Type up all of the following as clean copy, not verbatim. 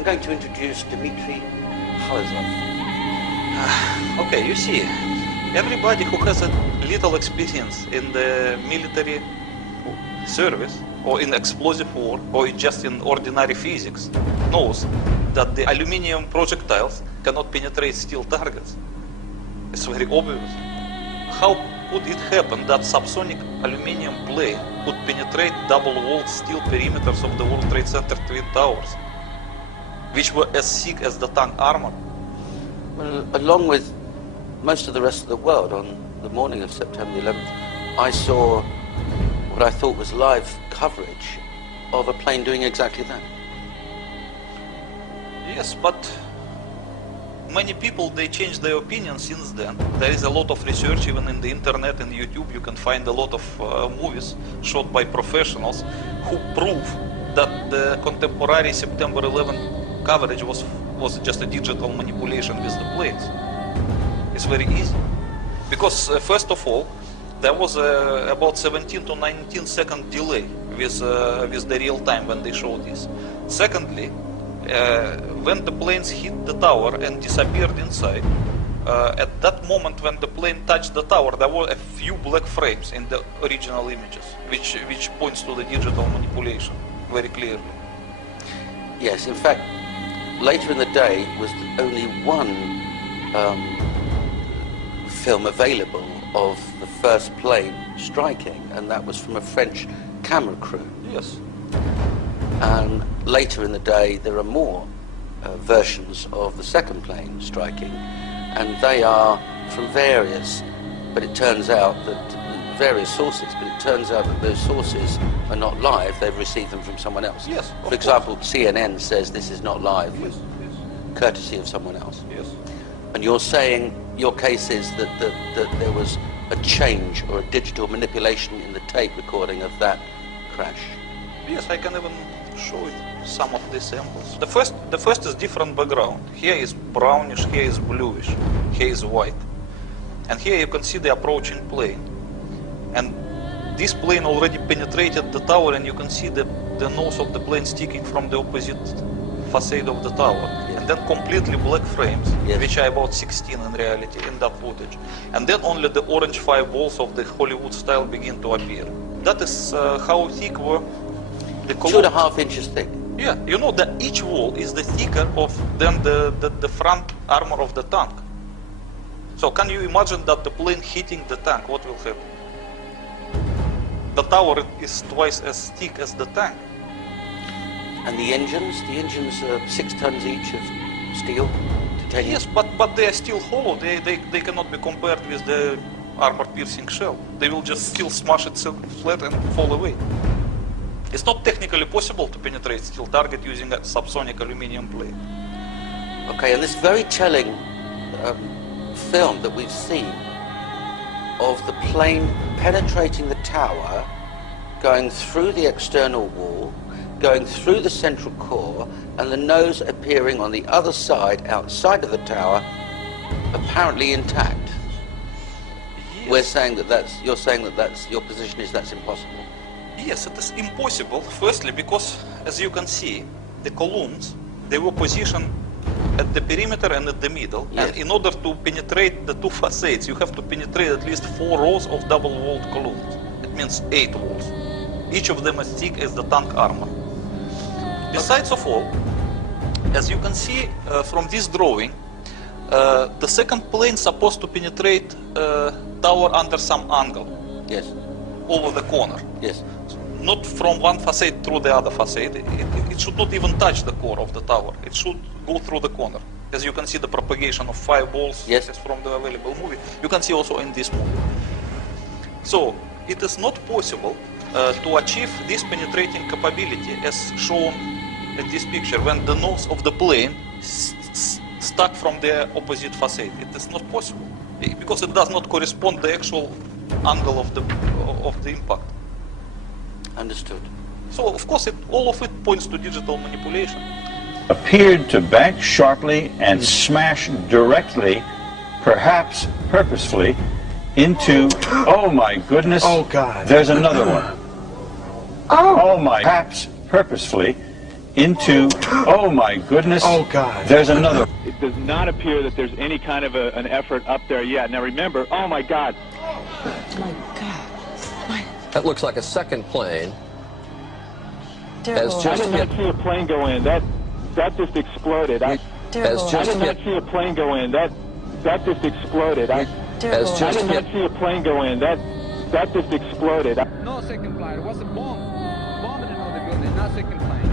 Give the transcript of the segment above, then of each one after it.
I'm going to introduce Dmitry. Okay, you see, everybody who has a little experience in the military service or in explosive war or just in ordinary physics knows that the aluminium projectiles cannot penetrate steel targets. It's very obvious. How could it happen that subsonic aluminium plane could penetrate double-walled steel perimeters of the World Trade Center Twin Towers, which were as thick as the tank armor? Well, along with most of the rest of the world, on the morning of September 11th, I saw what I thought was live coverage of a plane doing exactly that. Yes, but many people, they changed their opinion since then. There is a lot of research, even in the internet and YouTube, you can find a lot of movies shot by professionals who prove that the contemporary September 11 coverage was just a digital manipulation with the planes. It's very easy. Because first of all, there was about 17 to 19 second delay with the real time when they showed this. Secondly, when the planes hit the tower and disappeared inside, at that moment when the plane touched the tower, there were a few black frames in the original images, which points to the digital manipulation very clearly. Yes, in fact, later in the day was only one film available of the first plane striking, and that was from a French camera crew. Yes. And later in the day there are more versions of the second plane striking, and they are from various, but it turns out that various sources, but it turns out that those sources are not live, they've received them from someone else. Yes. For example, CNN says this is not live, Yes. courtesy of someone else. Yes. And you're saying your case is that there was a change or a digital manipulation in the tape recording of that crash. Yes, I can even show it, some of these samples. The first is different background. Here is brownish, here is bluish, here is white. And here you can see the approaching plane. And this plane already penetrated the tower, and you can see the nose of the plane sticking from the opposite facade of the tower. Yes. And then completely black frames, Yes. which are about 16 in reality in that footage. And then only the orange fireballs of the Hollywood style begin to appear. That is how thick were the columns. 2.5 inches thick. Yeah, you know that each wall is the thicker than the front armor of the tank. So can you imagine that the plane hitting the tank, what will happen? The tower is twice as thick as the tank. And the engines are 6 tons each of steel, titanium. Yes, but they are still hollow. They cannot be compared with the armor-piercing shell. They will just still smash it flat and fall away. It's not technically possible to penetrate steel target using a subsonic aluminium plate. Okay, and this very telling film that we've seen of the plane penetrating the tower, going through the external wall, going through the central core, and the nose appearing on the other side, outside of the tower, apparently intact. Yes. We're saying you're saying that your position is that's impossible. Yes, it is impossible, firstly, because, as you can see, the columns, they were positioned at the perimeter and at the middle. Yes. And in order to penetrate the two facades, you have to penetrate at least 4 rows of double-walled columns. It means 8 walls, each of them as thick as the tank armor. Besides of all, as you can see from this drawing, the second plane is supposed to penetrate tower under some angle. Yes. Over the corner. Yes. Not from one facade through the other facade. It should not even touch the core of the tower. It should go through the corner. As you can see, the propagation of fireballs yes. is from the available movie. You can see also in this movie. So it is not possible to achieve this penetrating capability as shown in this picture when the nose of the plane stuck from the opposite facade. It is not possible because it does not correspond to the actual angle of the impact. Understood. So of course all of it points to digital manipulation. Appeared to bank sharply and smash directly, perhaps purposefully, into, oh my goodness, oh God, there's another one. Oh my, perhaps purposefully, into, oh my goodness, oh God, there's another. It does not appear that there's any kind of an effort up there yet. Now remember, oh my God. Oh my God. That looks like a second plane. Terrible. I did not see a plane go in. That just exploded. I did not see a plane go in. That just exploded. I did not see a plane go in. That just exploded. No second plane. It was a bomb. Bombing on the building, not second plane.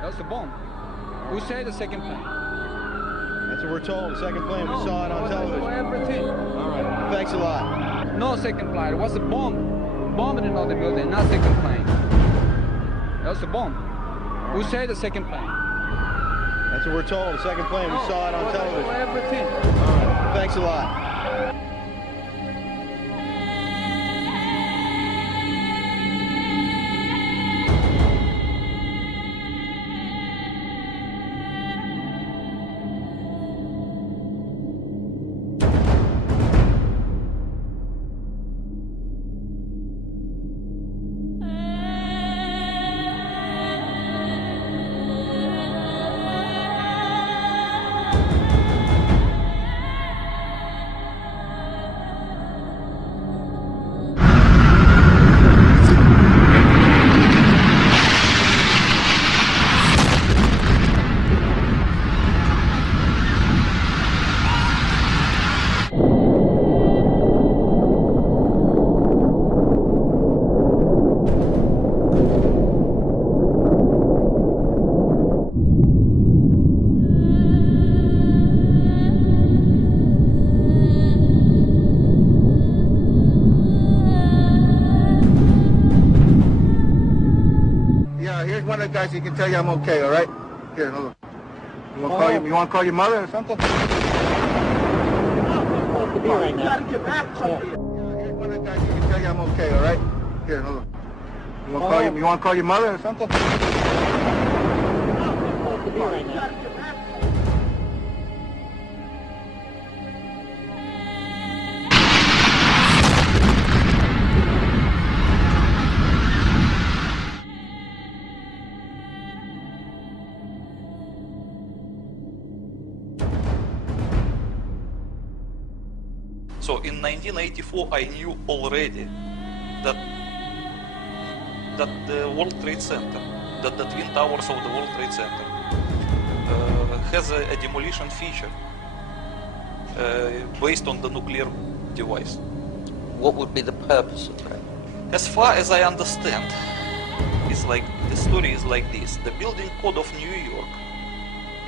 That was a bomb. Who said the second plane? That's what we're told. The second plane. We saw it on television. Everything. All right. Thanks a lot. No second plane. It was a bomb. Bombing on the building, not second plane. That was a bomb. Who said the second plane? That's what we're told. The second plane. We saw it on television. Everything. All right. Thanks a lot. Here's one of the guys who can tell you I'm okay, all right? Here, hold on. You want to call your mother or something? You gotta get back to me. Here's one of the guys who can tell you I'm okay, all right? Here, hold on. You want to call your mother or something? You gotta get back to me. So in 1984, I knew already that the World Trade Center, that the Twin Towers of the World Trade Center has a demolition feature based on the nuclear device. What would be the purpose of that? As far as I understand, it's like the story is like this: the building code of New York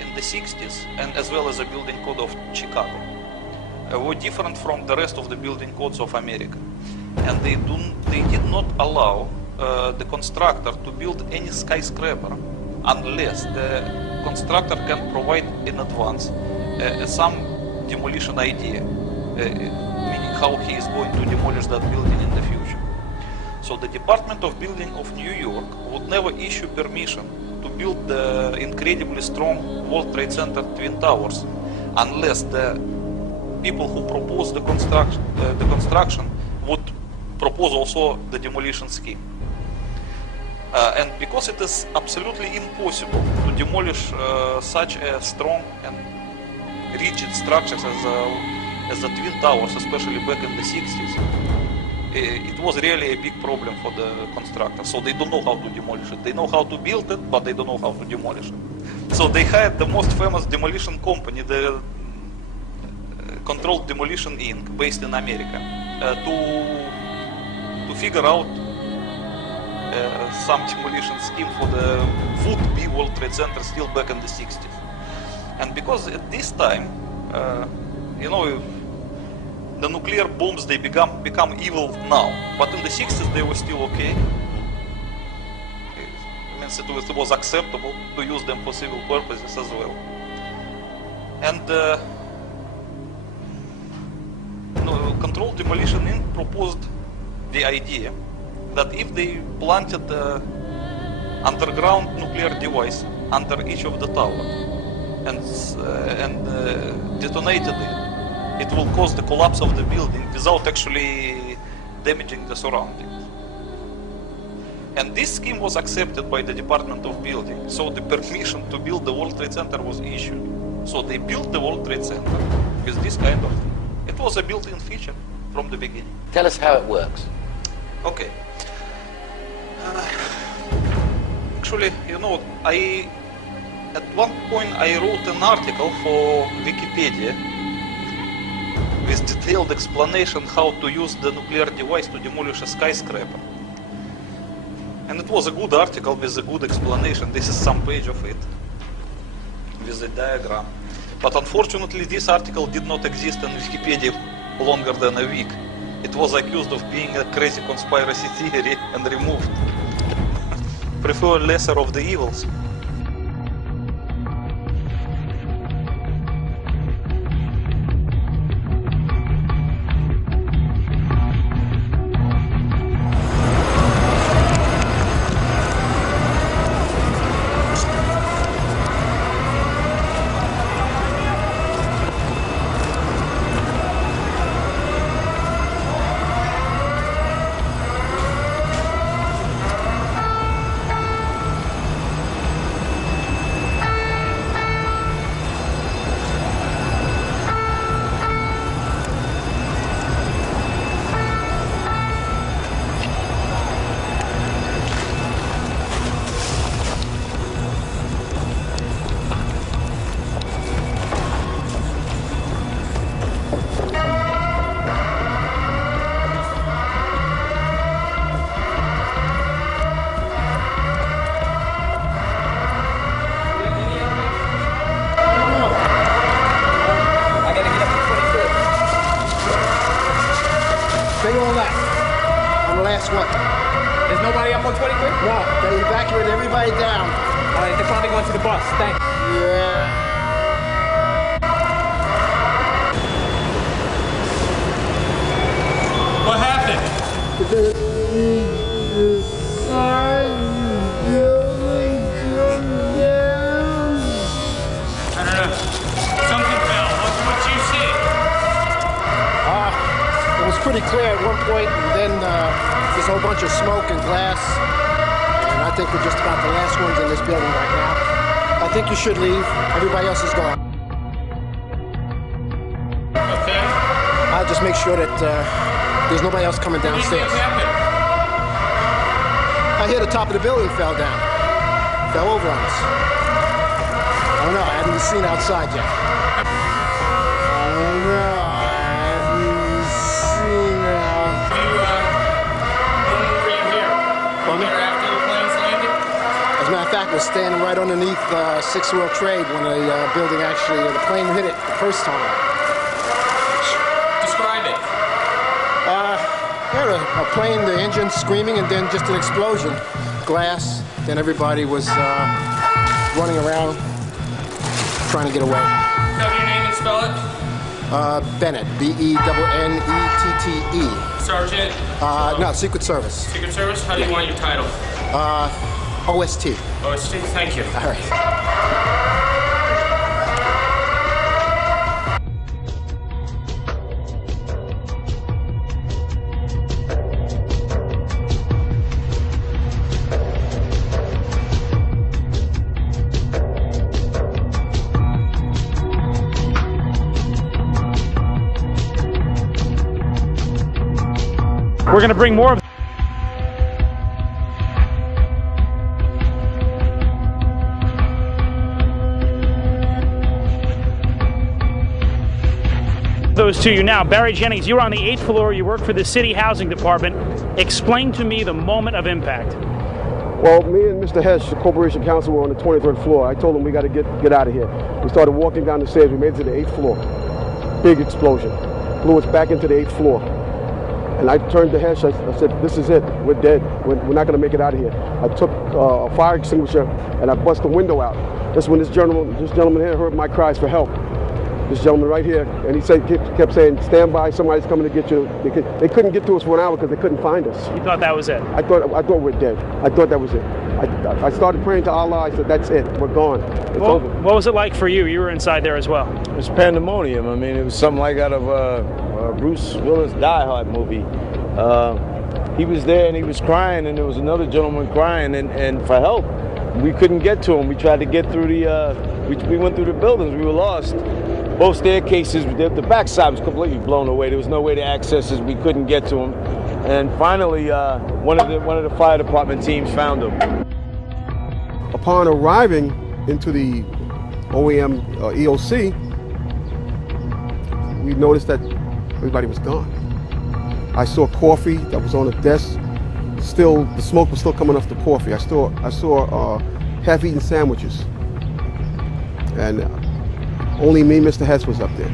in the 60s, and as well as the building code of Chicago, were different from the rest of the building codes of America, and they did not allow the constructor to build any skyscraper unless the constructor can provide in advance some demolition idea, meaning how he is going to demolish that building in the future. So the Department of Building of New York would never issue permission to build the incredibly strong World Trade Center Twin Towers unless the people who propose the construction would propose also the demolition scheme. And because it is absolutely impossible to demolish such a strong and rigid structures as the Twin Towers, especially back in the 60s, it was really a big problem for the constructors. So they don't know how to demolish it. They know how to build it, but they don't know how to demolish it. So they hired the most famous demolition company, the Controlled Demolition Inc., based in America, to figure out some demolition scheme for the would-be World Trade Center still back in the 60s. And because at this time, you know, the nuclear bombs, they become evil now, but in the 60s they were still okay. It means it was acceptable to use them for civil purposes as well. And Controlled Demolition Inc. proposed the idea that if they planted the underground nuclear device under each of the towers and detonated it will cause the collapse of the building without actually damaging the surroundings. And this scheme was accepted by the Department of Building. So the permission to build the World Trade Center was issued. So they built the World Trade Center with this kind of thing. It was a built-in feature from the beginning. Tell us how it works. Okay. Actually, you know, at one point I wrote an article for Wikipedia with detailed explanation how to use the nuclear device to demolish a skyscraper. And it was a good article with a good explanation. This is some page of it with a diagram. But unfortunately, this article did not exist in Wikipedia longer than a week. It was accused of being a crazy conspiracy theory and removed. Prefer lesser of the evils. There's nobody up on 23? No, they evacuated everybody down. All right, they're probably going to the bus. Thanks. Yeah. What happened? I don't know. Something fell. What you see? It was pretty clear at one point, and then there's a whole bunch of smoke and glass. And I think we're just about the last ones in this building right now. I think you should leave. Everybody else is gone. Okay. I'll just make sure that there's nobody else coming downstairs. I hear the top of the building fell down. Fell over on us. I don't know. I haven't seen outside yet. I don't know. I haven't seen out. When were you here? Pardon me? Here after the planes landed? As a matter of fact, we're standing right underneath 6th World Trade when the building actually, the plane hit it the first time. Describe it. A plane, the engine screaming, and then just an explosion. Glass. Then everybody was running around, trying to get away. Tell me your name and spell it. Bennett. Bennette. Sergeant? No, Secret Service. Secret Service? How do you want your title? OST. OST, thank you. All right. We're going to bring more of those to you now. Barry Jennings, you're on the 8th floor. You work for the City Housing Department. Explain to me the moment of impact. Well, me and Mr. Hesh, the Corporation Counsel, were on the 23rd floor. I told him we got to get out of here. We started walking down the stairs. We made it to the 8th floor. Big explosion. Blew us back into the 8th floor. And I turned to Hesh, I said, this is it, we're dead, we're not gonna make it out of here. I took a fire extinguisher and I bust the window out. That's when this gentleman here heard my cries for help. This gentleman right here, and he kept saying, stand by, somebody's coming to get you. They couldn't get to us for an hour because they couldn't find us. You thought that was it? I thought we're dead. I thought that was it. I started praying to Allah, I said, that's it, we're gone, it's over. What was it like for you? You were inside there as well. It was pandemonium. I mean, it was something like out of Bruce Willis' Die Hard movie. he was there and he was crying, and there was another gentleman crying and for help. We couldn't get to him. We tried to get through we went through the buildings. We were lost. Both staircases, the backside was completely blown away. There was no way to access us. We couldn't get to him. And finally, one of the fire department teams found him. Upon arriving into the OEM EOC, we noticed that everybody was gone. I saw coffee that was on the desk. Still, the smoke was still coming off the coffee. I saw half-eaten sandwiches, and only me, Mr. Hess, was up there.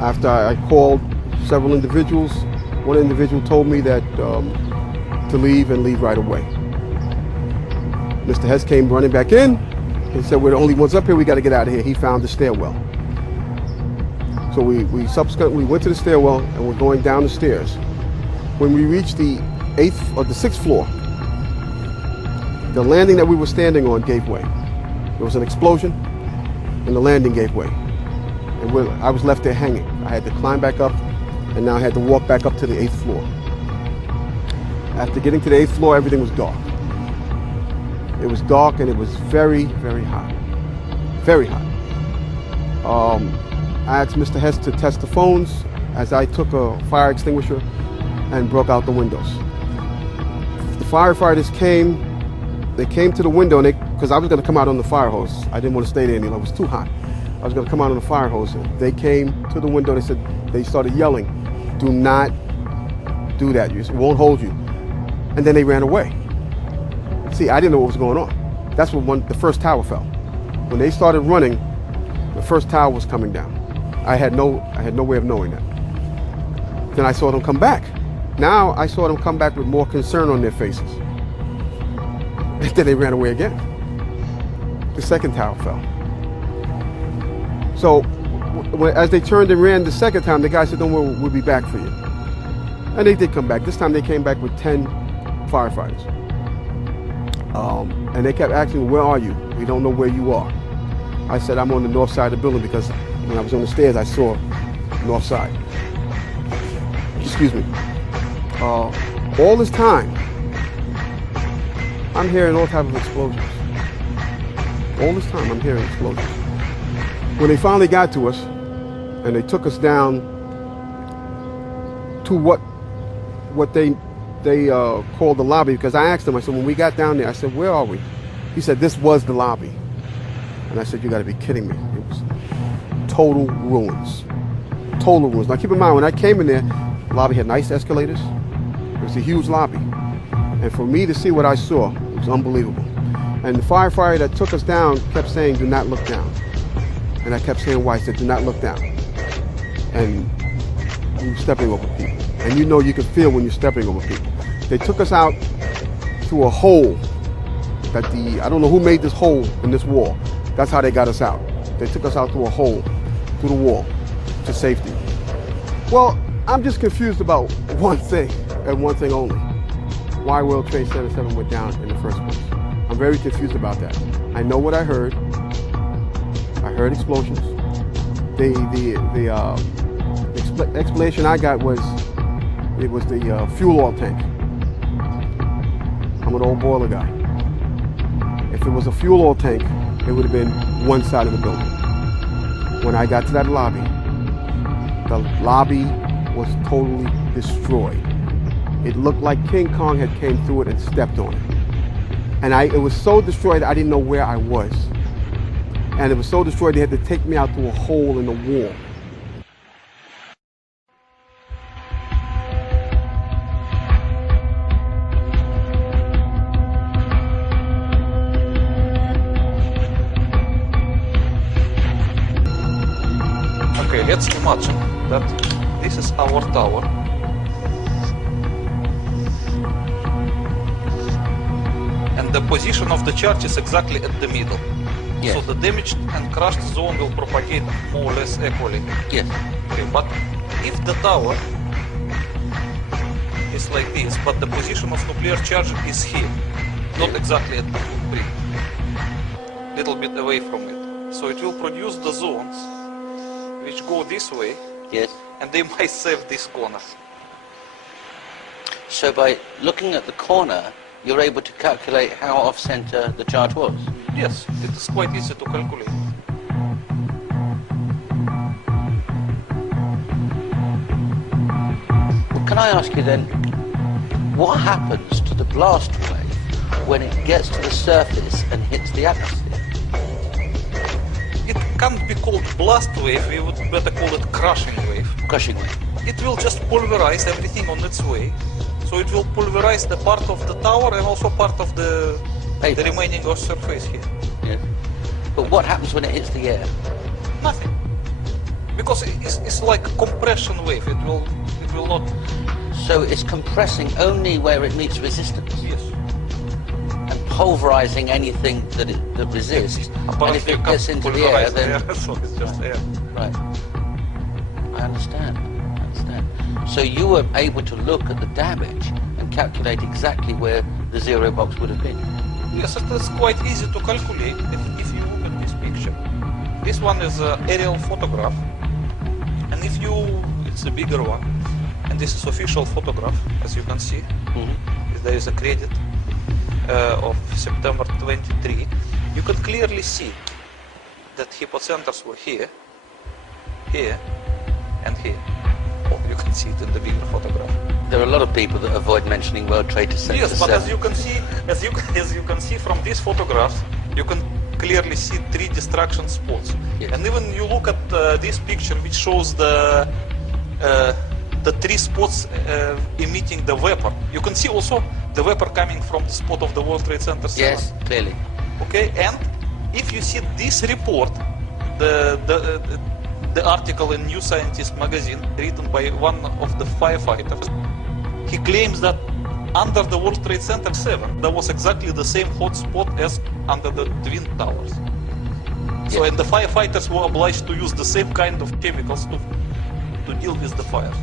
After I called several individuals, one individual told me that to leave and leave right away. Mr. Hess came running back in. He said, "We're the only ones up here. We got to get out of here." He found the stairwell. So we subsequently went to the stairwell and we're going down the stairs. When we reached the 8th or the 6th floor, the landing that we were standing on gave way. There was an explosion and the landing gave way. And I was left there hanging. I had to climb back up, and now I had to walk back up to the 8th floor. After getting to the 8th floor, everything was dark. It was dark and it was very, very hot. Very hot. I asked Mr. Hess to test the phones as I took a fire extinguisher and broke out the windows. The firefighters came. They came to the window, and because I was going to come out on the fire hose. I didn't want to stay there any longer. It was too hot. I was going to come out on the fire hose. They came to the window. They started yelling, "Do not do that. It won't hold you." And then they ran away. See, I didn't know what was going on. That's when the first tower fell. When they started running, the first tower was coming down. I had no way of knowing that. Then I saw them come back. Now I saw them come back with more concern on their faces. And then they ran away again. The second tower fell. So as they turned and ran the second time, the guy said, "Don't worry, we'll be back for you." And they did come back. This time they came back with 10 firefighters. And they kept asking, "Where are you? We don't know where you are." I said, "I'm on the north side of the building," because when I was on the stairs, I saw north side. Excuse me. All this time, I'm hearing all types of explosions. All this time, I'm hearing explosions. When they finally got to us, and they took us down to what they called the lobby, because I asked them, I said, when we got down there, I said, "Where are we?" He said, "This was the lobby." And I said, "You got to be kidding me." It was total ruins. Total ruins. Now keep in mind, when I came in there, the lobby had nice escalators. It was a huge lobby. And for me to see what I saw, it was unbelievable. And the firefighter that took us down kept saying, "Do not look down." And I kept saying why. He said, "Do not look down." And we were stepping over people. And you know, you can feel when you're stepping over people. They took us out through a hole that I don't know who made this hole in this wall. That's how they got us out. They took us out through a hole, through the wall, to safety. Well, I'm just confused about one thing, and one thing only. Why World Trade Center 7 went down in the first place. I'm very confused about that. I know what I heard. I heard explosions. The explanation I got was it was the fuel oil tank. I'm an old boiler guy. If it was a fuel oil tank, it would have been one side of the building. When I got to that lobby, the lobby was totally destroyed. It looked like King Kong had came through it and stepped on it. And it was so destroyed I didn't know where I was. And it was so destroyed they had to take me out through a hole in the wall. Okay, let's imagine that this is our tower. And the position of the charge is exactly at the middle. Yes. So the damaged and crushed zone will propagate more or less equally. Yes. Okay, but if the tower is like this, but the position of nuclear charge is here, not exactly at the footprint, little bit away from it. So it will produce the zones which go this way, yes, and they might save this corner. So by looking at the corner, you're able to calculate how off-center the charge was? Yes, it is quite easy to calculate. Well, can I ask you then, what happens to the blast wave when it gets to the surface and hits the atmosphere? It can't be called blast wave, we would better call it crushing wave. Crushing wave. It will just pulverize everything on its way. So it will pulverize the part of the tower and also part of the remaining of surface here. Yes. But what happens when it hits the air? Nothing. Because it's like a compression wave. It will not. So it's compressing only where it meets resistance? Yes. And pulverizing anything that resists. And if it gets into the air, then... So it's just air. Right. I understand. So you were able to look at the damage and calculate exactly where the zero box would have been? Yes, it is quite easy to calculate if you look at this picture. This one is an aerial photograph, and it's a bigger one, and this is official photograph, as you can see. There is a credit of September 23. You can clearly see that hypocenters were here, here, and here. You can see it in the bigger photograph. There are a lot of people that avoid mentioning World Trade Center. Yes, but as you can see from these photographs, you can clearly see 3 destruction spots. Yes. And even you look at this picture, which shows the 3 spots emitting the vapor. You can see also the vapor coming from the spot of the World Trade Center 7. Yes, clearly. Okay, and if you see this report, the article in New Scientist magazine, written by one of the firefighters, he claims that under the World Trade Center 7, there was exactly the same hot spot as under the Twin Towers. So, and the firefighters were obliged to use the same kind of chemicals to deal with the fires.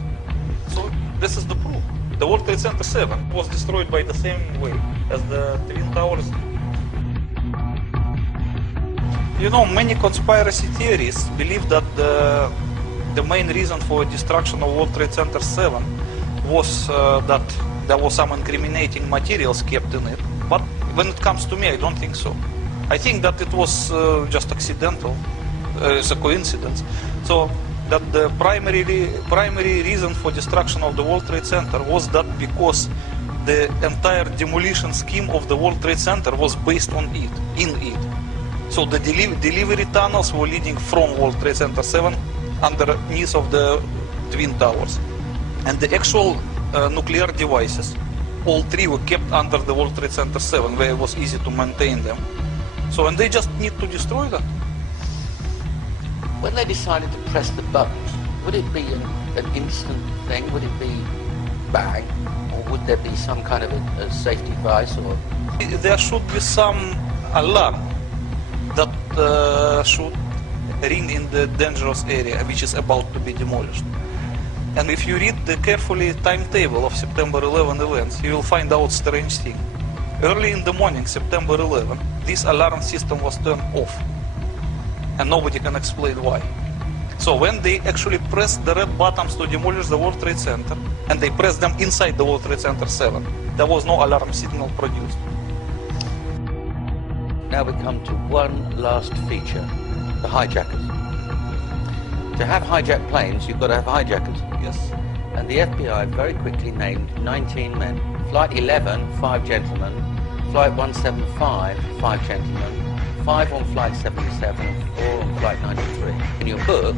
So, this is the proof. The World Trade Center 7 was destroyed by the same way as the Twin Towers. You know, many conspiracy theories believe that the main reason for destruction of World Trade Center 7 was that there was some incriminating materials kept in it. But when it comes to me, I don't think so. I think that it was just accidental, it's a coincidence. So that the primary reason for destruction of the World Trade Center was that because the entire demolition scheme of the World Trade Center was based on it, in it. So the delivery tunnels were leading from World Trade Center 7 underneath of the Twin Towers. And the actual nuclear devices, all 3 were kept under the World Trade Center 7, where it was easy to maintain them. So, and they just need to destroy that. When they decided to press the buttons, would it be an instant thing? Would it be bang? Or would there be some kind of a safety device? Or there should be some alarm that should ring in the dangerous area, which is about to be demolished. And if you read the carefully timetable of September 11 events, you will find out strange thing. Early in the morning, September 11, this alarm system was turned off. And nobody can explain why. So when they actually pressed the red buttons to demolish the World Trade Center, and they pressed them inside the World Trade Center 7, there was no alarm signal produced. Now we come to one last feature, the hijackers. To have hijacked planes, you've got to have hijackers. Yes. And the FBI very quickly named 19 men. Flight 11, 5 gentlemen. Flight 175, 5 gentlemen. 5 on Flight 77, and 4 on Flight 93. In your book,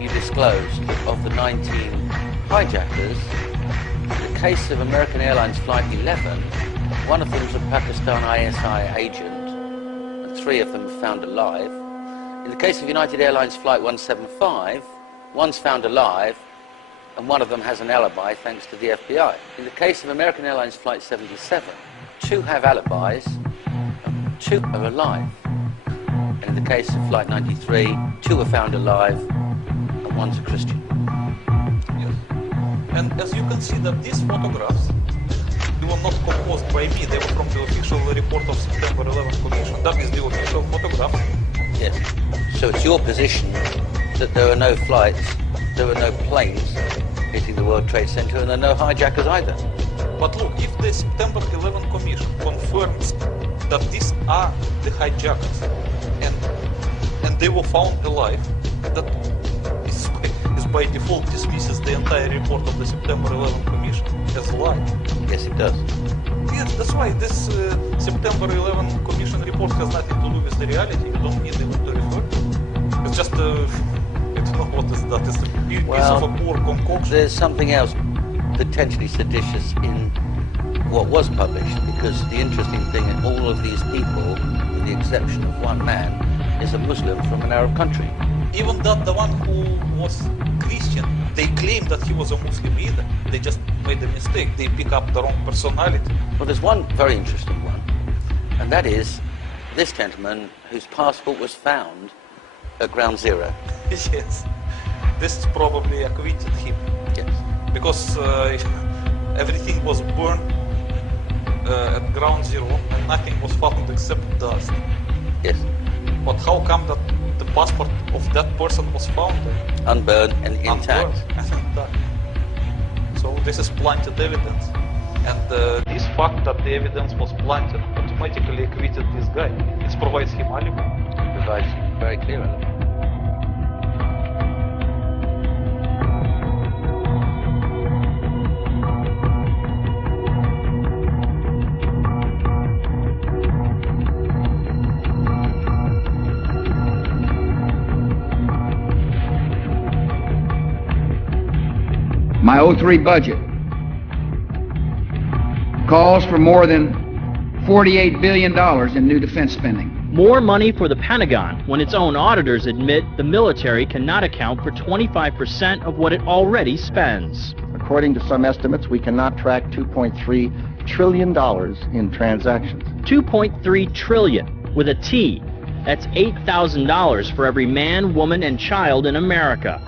you disclosed that of the 19 hijackers, in the case of American Airlines Flight 11, one of them was a Pakistan ISI agent, and 3 of them were found alive. In the case of United Airlines Flight 175, one's found alive, and one of them has an alibi thanks to the FBI. In the case of American Airlines Flight 77, 2 have alibis, and 2 are alive. And in the case of Flight 93, 2 are found alive, and 1's a Christian. Yes. And as you can see that these photographs, they were not composed by me, they were from the official report of September 11 Commission. That is the official photograph. Yes. So it's your position that there are no flights, there are no planes hitting the World Trade Center, and there are no hijackers either. But look, if the September 11 Commission confirms that these are the hijackers and they were found alive, that is by default dismisses the entire report of the September 11 Commission as a lie. Yes, it does. Yes, that's why this September 11 Commission report has nothing to do with the reality. You don't need even to refer to it. It's just I don't know what is that. It's a piece of a poor concoction. There's something else potentially seditious in what was published, because the interesting thing in all of these people, with the exception of one man, is a Muslim from an Arab country. Even that the one who was Christian, they claimed that he was a Muslim either. They just made a mistake. They pick up the wrong personality. Well, there's one very interesting one, and that is this gentleman whose passport was found at Ground Zero. Yes, this probably acquitted him. Yes. Because everything was burned at Ground Zero and nothing was found except dust. Yes. But how come that the passport of that person was found there? Unburned and intact. So this is planted evidence. And this fact that the evidence was planted automatically acquitted this guy. It provides him alibi. It provides very clear alibi. My 03 budget calls for more than $48 billion in new defense spending. More money for the Pentagon when its own auditors admit the military cannot account for 25% of what it already spends. According to some estimates, we cannot track $2.3 trillion in transactions. 2.3 trillion with a T. That's $8,000 for every man, woman, and child in America.